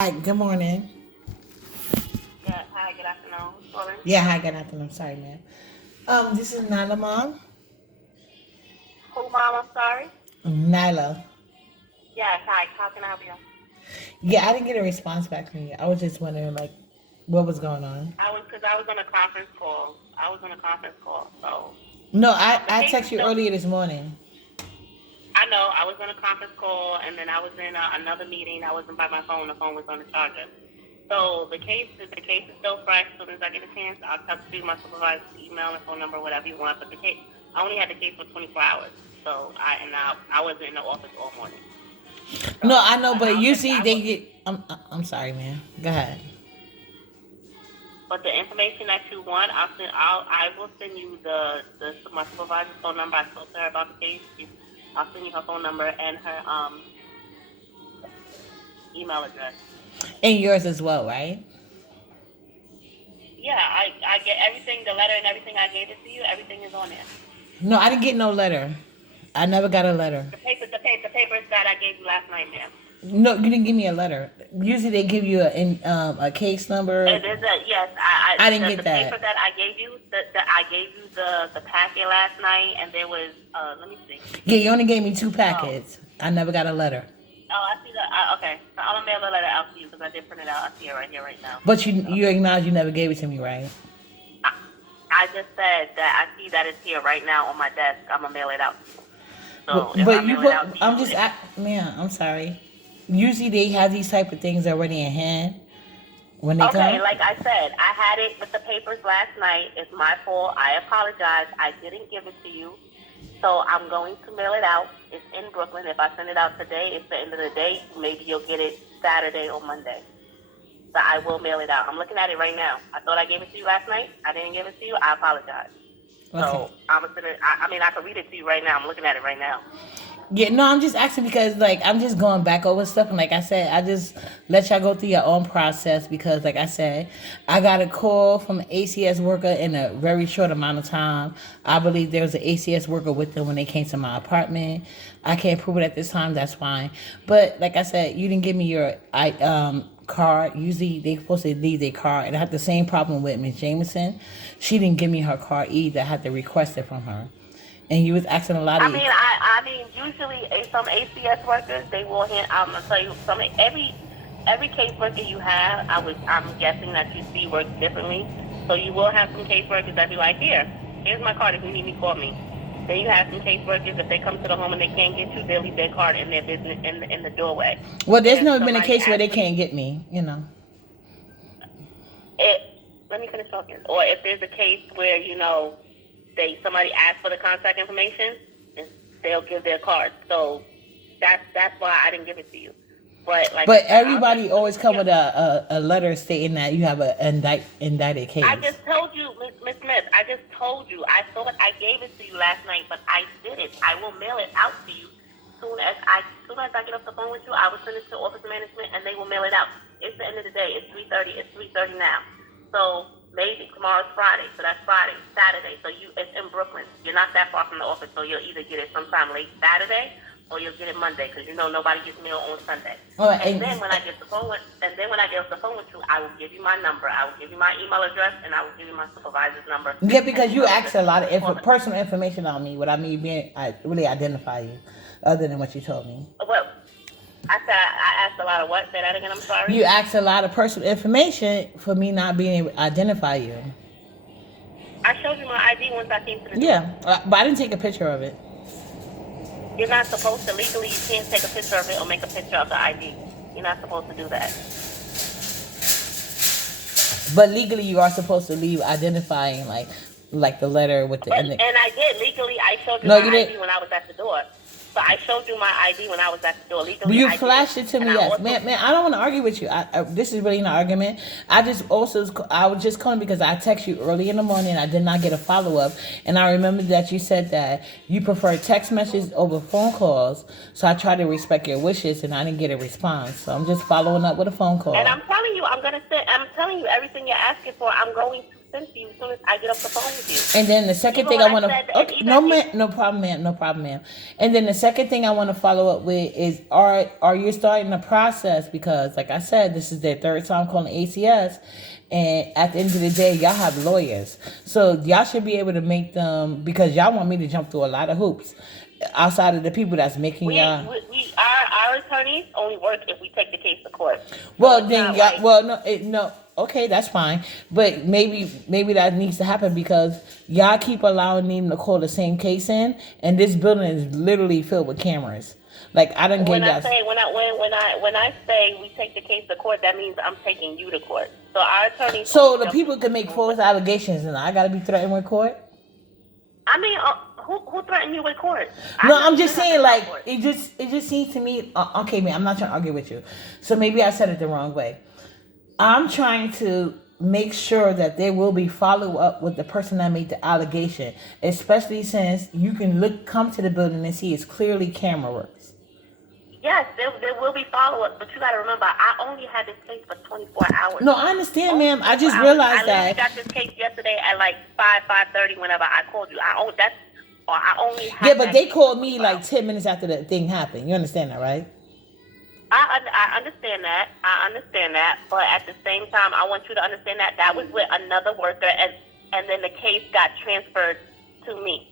Hi, good morning. Yeah, hi, good afternoon. Calling. Yeah, hi, good afternoon. Sorry, ma'am. This is Nyla mom. Who, mom? I'm sorry. Nyla. Yes, hi. How can I help you? Yeah, I didn't get a response back from you. I was just wondering, like, what was going on. I was on a conference call. I was on a conference call. So No, I, the I case is texted you still. earlier this morning. I know. I was on a conference call, and then I was in another meeting. I wasn't by my phone. The phone was on the charger. So the case is still fresh. As soon as I get a chance, I'll text you my supervisor's email and phone number, whatever you want. But the case, I only had the case for 24 hours. So I wasn't in the office all morning. No, So, I know, but but I'll text. usually they get. I'm sorry, man. Go ahead. But the information that you want, I will send you the my supervisor's phone number. I spoke to her about the case. I'll send you her phone number and her email address. And yours as well, right? Yeah, I get everything, the letter and everything. I gave it to you. Everything is on there. No, I didn't get no letter. I never got a letter. The papers that I gave you last night, ma'am. No, you didn't give me a letter. Usually they give you a case number. There's a yes. I didn't The get paper that. that I gave you, I gave you the packet last night, and there was let me see. Yeah, you only gave me two Oh, packets. I never got a letter. I see that. Okay, so I'm gonna mail the letter out to you because I did print it out. I see it right here, right now. But you So, you acknowledge you never gave it to me, right? I, I just said that I see that it's here right now on my desk. I'm gonna mail it out to you. So if I But you mail it put. out to you, I'm just. Man, I'm sorry. Usually they have these type of things already in hand when they okay, come. like I said, I had it with the papers last night. It's my fault. I apologize. I didn't give it to you. So I'm going to mail it out. It's in Brooklyn. If I send it out today, it's the end of the day. Maybe you'll get it Saturday or Monday. So I will mail it out. I'm looking at it right now. I thought I gave it to you last night. I didn't give it to you. I apologize. Okay. So I'm gonna. I mean, I can read it to you right now. I'm looking at it right now. Yeah, no, I'm just asking because like I'm just going back over stuff and like I said, I just let y'all go through your own process because like I said, I got a call from an ACS worker in a very short amount of time. I believe there was an ACS worker with them when they came to my apartment. I can't prove it at this time, that's fine. But like I said, you didn't give me your card. Usually they supposed to leave their card and I had the same problem with Miss Jameson. She didn't give me her card either. I had to request it from her. And you was asking a lot of I mean, usually some ACS workers they will hand. I'm gonna tell you, every caseworker you have, I'm guessing that you see works differently. So you will have some caseworkers that be like, here's my card. If you need me, call me. Then you have some caseworkers if they come to the home and they can't get you, they'll leave their card in their business in the doorway. Well, there's If never been a somebody case where asks they for can't get me. it, let me finish talking. Or if there's a case where somebody asks for the contact information, and they'll give their card. So that's why I didn't give it to you. But like But I said, I'll everybody text you. always come Yeah. with a letter stating that you have a indicted I case. just told you, Miss Smith. I just told you. I thought I gave it to you last night, but I didn't. I will mail it out to you soon as I get off the phone with you. I will send it to office management, and they will mail it out. It's the end of the day. It's 3:30. It's 3:30 now. So maybe tomorrow's Friday. So that's Friday, Saturday. So it's in Brooklyn. You're not that far from the office, so you'll either get it sometime late Saturday or you'll get it Monday because nobody gets mail on Sunday. Oh, And then when I get off the phone with you, I will give you my number. I will give you my email address, and I will give you my supervisor's number yeah, and because you email asked address. a lot of For the, personal information on me without me being I really identify you, other than what you told me. well, I asked a lot of what? Say that again. I'm sorry. You asked a lot of personal information for me not being able to identify you. I showed you my ID once I came to the door. Yeah, but I didn't take a picture of it. You're not supposed to legally. You can't take a picture of it or make a picture of the ID. You're not supposed to do that. But legally, you are supposed to leave identifying like the letter with the And end. I did legally. I showed you No, my you ID didn't. when I was at the door. So I showed you my ID when I was at the door. Legally, You I did. flashed it to And me, I yes, also, man. I don't want to argue with you. This is really an argument. I was just calling because I text you early in the morning. I did not get a follow up, and I remember that you said that you prefer text messages over phone calls. So I tried to respect your wishes, and I didn't get a response. So I'm just following up with a phone and call. I'm telling you, I'm telling you everything you're asking for. I'm going to sent to you as soon as I get off the phone with you. And then the second Even thing when I I want to, said, and okay, even no man, no problem, ma'am, no problem, ma'am. And then the second thing I want to follow up with is, are you starting the process? Because, like I said, this is their third time calling ACS, and at the end of the day, y'all have lawyers, so y'all should be able to make them, because y'all want me to jump through a lot of hoops outside of the people that's making y'all. our attorneys only work if we take the case to court. So Well, it's then, not yeah. like, Well, no, no. Okay, that's fine. But maybe that needs to happen because y'all keep allowing them to call the same case in, and this building is literally filled with cameras. Like I done when gave I y'all. say when I say we take the case to court, that means I'm taking you to court. So our attorneys. So only the jump people to can make conclusions. false allegations, and I gotta be threatened with court. I mean, who threatened you with court? No, I've I'm never just been up saying, in like court. it just seems to me. Okay, man, I'm not trying to argue with you. So maybe I said it the wrong way. I'm trying to make sure that there will be follow up with the person that made the allegation, especially since you can come to the building and see it's clearly camera works. Yes, there will be follow-up, but you got to remember, I only had this case for 24 hours. No, I understand, Only ma'am. I 24 just hours. realized I literally that. got this case yesterday at like 5:30. Whenever I called you, I only had. Yeah, but that they case called for me 24 like hours. 10 minutes after the thing happened. You understand that, right? I understand that. I understand that. But at the same time, I want you to understand that that was with another worker, and then the case got transferred to me.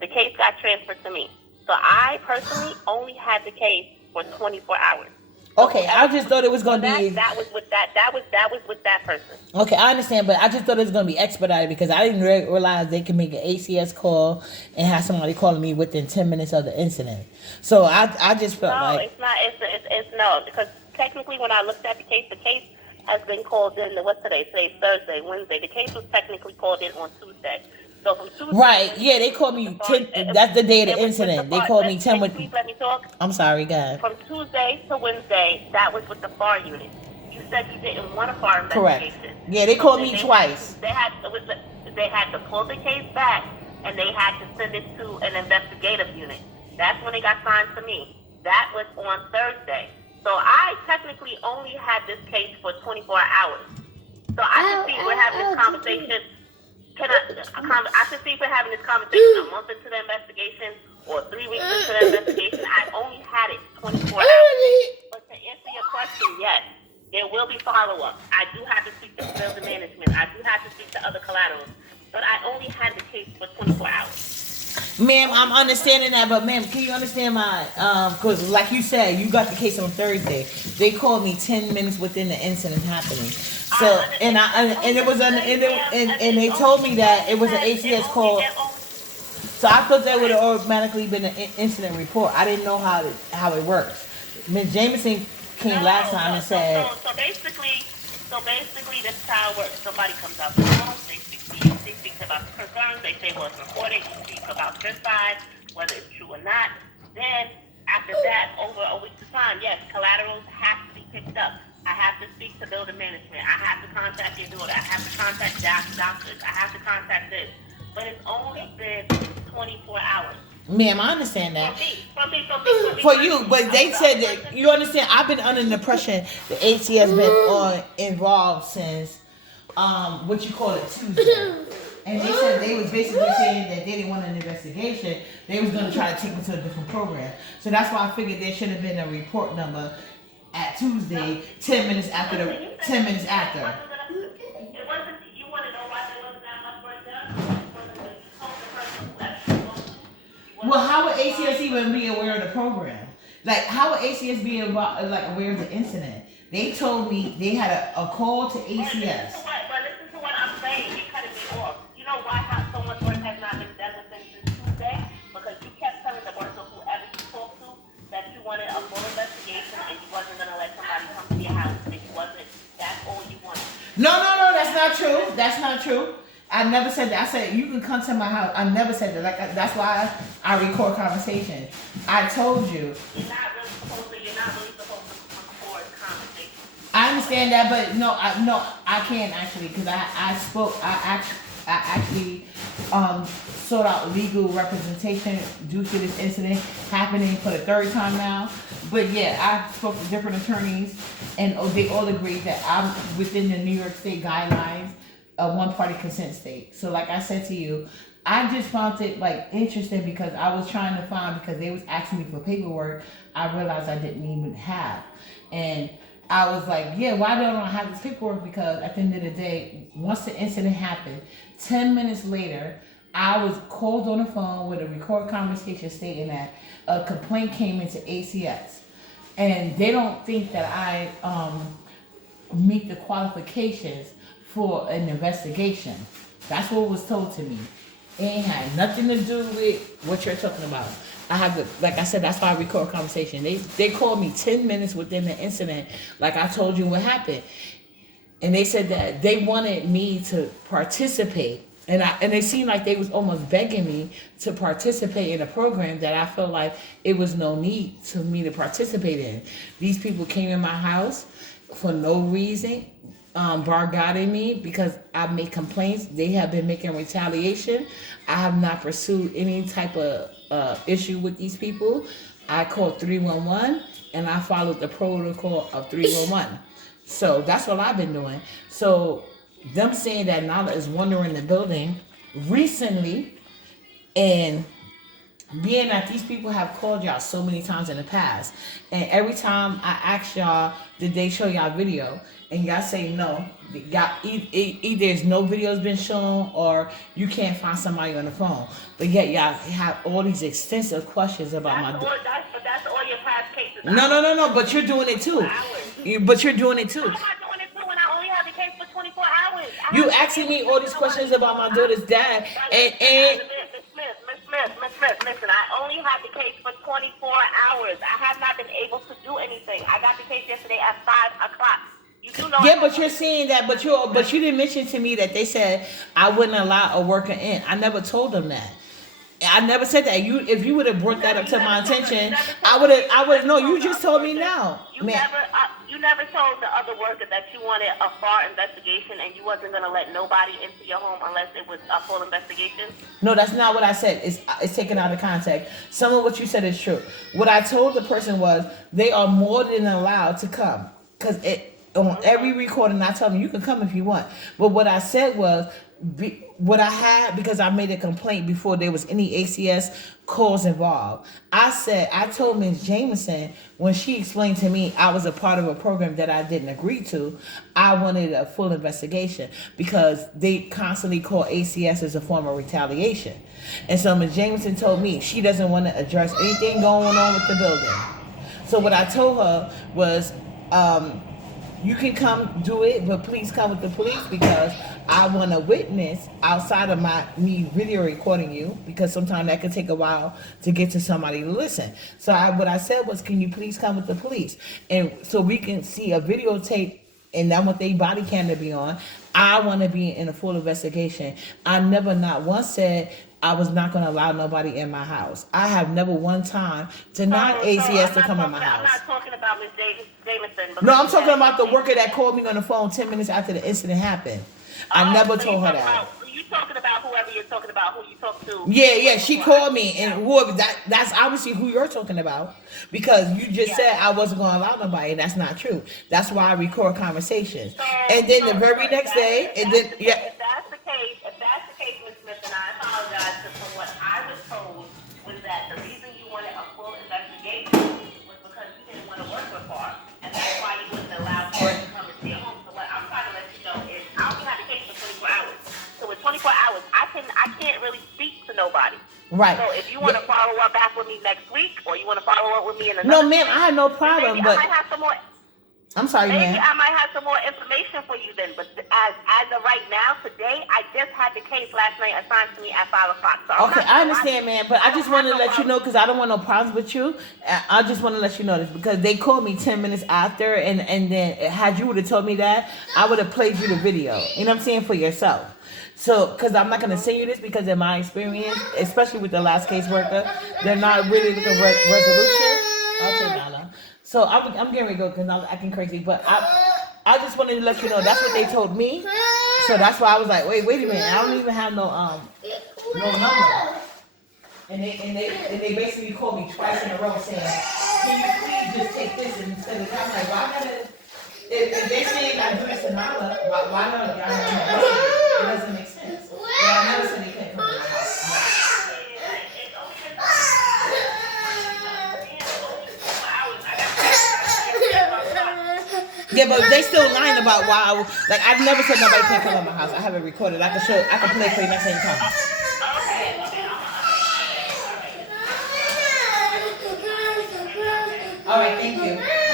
The case got transferred to me. So I personally only had the case for 24 hours. So Okay, I just thought it was gonna be. that was with that was with that person. Okay, I understand, but I just thought it was gonna be expedited because I didn't realize they can make an ACS call and have somebody calling me within 10 minutes of the incident. So I just felt No, like. it's not. It's no, because technically when I looked at the case has been called in. What's today? Today's Thursday, Wednesday. The case was technically called in on Tuesday. So from Tuesday. Right, yeah, they called me 10. That's the day of the incident. They called me 10 with. Please let me talk. I'm sorry, guys. From Tuesday to Wednesday, that was with the FAR unit. You said you didn't want a FAR Correct. investigation. Yeah, they called me twice. They had to pull the case back, and they had to send it to an investigative unit. That's when it got signed to me. That was on Thursday. So I technically only had this case for 24 hours. So I can see we're having this conversation. I can see if we're having this conversation a month into the investigation or 3 weeks into the investigation. I only had it 24 hours. But to answer your question, yes, there will be follow-up. I do have to speak to building management. I do have to speak to other collaterals. But I only had the case for 24 hours. Ma'am, I'm understanding that, but ma'am, can you understand my because like you said, you got the case on Thursday. They called me 10 minutes within the incident happening. So and it was and they told me that it was an ACS call. So I thought that would have automatically been an incident report. I didn't know how it works. Ms. Jameson came last time and said. So basically, this is how it works. Somebody comes out to the house, they speak to you, they speak about the concerns, they say, well, it's reported, you speak about your side, whether it's true or not. Then, after that, over a week's time, yes, collaterals have to be picked up. I have to speak to building management. I have to contact your daughter. I have to contact doctors. I have to contact this. But it's only been 24 hours. Ma'am, I understand that. From me. For you, but they said that you understand. I've been under the impression the ACS been involved since what you call it Tuesday, and they said they was basically saying that they didn't want an investigation. They was gonna try to take me to a different program. So that's why I figured there should have been a report number at Tuesday, 10 minutes after. It wasn't. You want to know why there wasn't that much work done? Well, how would ACS even be aware of the program? Like, how would ACS be aware of the incident? They told me they had a call to ACS. But listen to what I'm saying. You cut me off. You know why so much work has not been done with them since Tuesday? Because you kept telling the worker, whoever you talked to, that you wanted a full investigation and you wasn't going to let somebody come to your house. And you wasn't. That's all you wanted. No, that's not true. That's not true. I never said that. I said you can come to my house. I never said that. That's why I record conversations. I told you. You're not really supposed to record conversations. I understand that, but I can't actually because I actually sought out legal representation due to this incident happening for the third time now. But yeah, I spoke to different attorneys, and they all agreed that I'm within the New York State guidelines a one-party consent state. So like I said to you, I just found it like interesting because I was trying to find, because they was asking me for paperwork I realized I didn't even have. And I was like, yeah, why don't I have this paperwork? Because at the end of the day, once the incident happened, 10 minutes later, I was called on the phone with a recorded conversation stating that a complaint came into ACS. And they don't think that I meet the qualifications for an investigation. That's what was told to me. It ain't had nothing to do with what you're talking about. I have to, like I said, that's why I record conversation. They called me 10 minutes within the incident, like I told you what happened. And they said that they wanted me to participate. And it seemed like they was almost begging me to participate in a program that I felt like it was no need to me to participate in. These people came in my house for no reason, barguarding me because I made complaints. They have been making retaliation. I have not pursued any type of issue with these people. I called 311 and I followed the protocol of 311. So that's what I've been doing. So them saying that Nala is wandering the building recently, and being that these people have called y'all so many times in the past, and every time I ask y'all, did they show y'all video? And y'all say no. Y'all either there's no videos been shown or you can't find somebody on the phone. But yet y'all have all these extensive questions about That's all your past cases. No. But you're doing it too. But you're doing it too. How am I doing it too when I only have the case for 24 hours? You asking me all these questions about my daughter's dad, and Miss Smith, listen, I only had the case for 24 hours. I have not been able to do anything. I got the case yesterday at 5 o'clock. You do know. Yeah, but you're saying that, but you didn't mention to me that they said I wouldn't allow a worker in. I never told them that. I never said that. If you would have brought that up to my attention, I would. No, you just told me now. You never told the other worker that you wanted a FAR investigation and you wasn't gonna let nobody into your home unless it was a full investigation. No, that's not what I said. It's taken out of context. Some of what you said is true. What I told the person was they are more than allowed to come, because on every recording I tell them you can come if you want. But what I said was what I had, because I made a complaint before there was any ACS calls involved. I told Ms. Jameson when she explained to me I was a part of a program that I didn't agree to, I wanted a full investigation because they constantly call ACS as a form of retaliation. And so Ms. Jameson told me she doesn't want to address anything going on with the building. So what I told her was, you can come do it, but please come with the police because I want to witness outside of me video recording you, because sometimes that could take a while to get to somebody to listen. So what I said was, can you please come with the police? And so we can see a videotape, and I want their body cam to be on. I want to be in a full investigation. I never not once said I was not going to allow nobody in my house. I have never one time denied ACS to come in my house. I'm not talking about Ms. Jameson. No, I'm talking about the worker that called me on the phone 10 minutes after the incident happened. I never told her that. You talking about whoever you're talking about, who you talk to? Yeah, she called me, and whoever that's obviously who you're talking about, because you just said I wasn't going to allow nobody, and that's not true. That's why I record conversations. And then the very next day, and then If that's the case, Ms. Smith, and I apologize, because from what I was told was that the reason you wanted a full investigation was because you didn't want to work with FAR, and that's why you wouldn't allow FAR to come into your home. So what I'm trying to let you know is I only had the case for 24 hours. So with 24 hours, I can't really speak to nobody. Right. So if you want to follow up back with me next week, or you want to follow up with me in another no, ma'am, I had no problem, but I might have some more. I'm sorry, Maybe ma'am. I might have some more information for you then, but as of right now, today, I just had the case last night assigned to me at 5 o'clock. So Okay, I understand, man, but I just want to let you know, because I don't want no problems with you. I just want to let you know this, because they called me 10 minutes after, and then had you would have told me that, I would have played you the video. You know what I'm saying? For yourself. So, because I'm not going to send you this, because in my experience, especially with the last caseworker, they're not really looking for resolution. Okay, Nala. So I'm getting ready to go because I'm acting crazy, but I just wanted to let you know that's what they told me. So that's why I was like, wait a minute, I don't even have no number. And they basically called me twice in a row saying, can you please just take this instead of that? I'm like, why gotta, if they saying I do this to Nala, why not? It doesn't make sense. But I never said he can't come to my house. Yeah, but they still lying about why I was, like, I've never said nobody can't come to my house. I have it recorded. I can play for you next time you come. All right, thank you.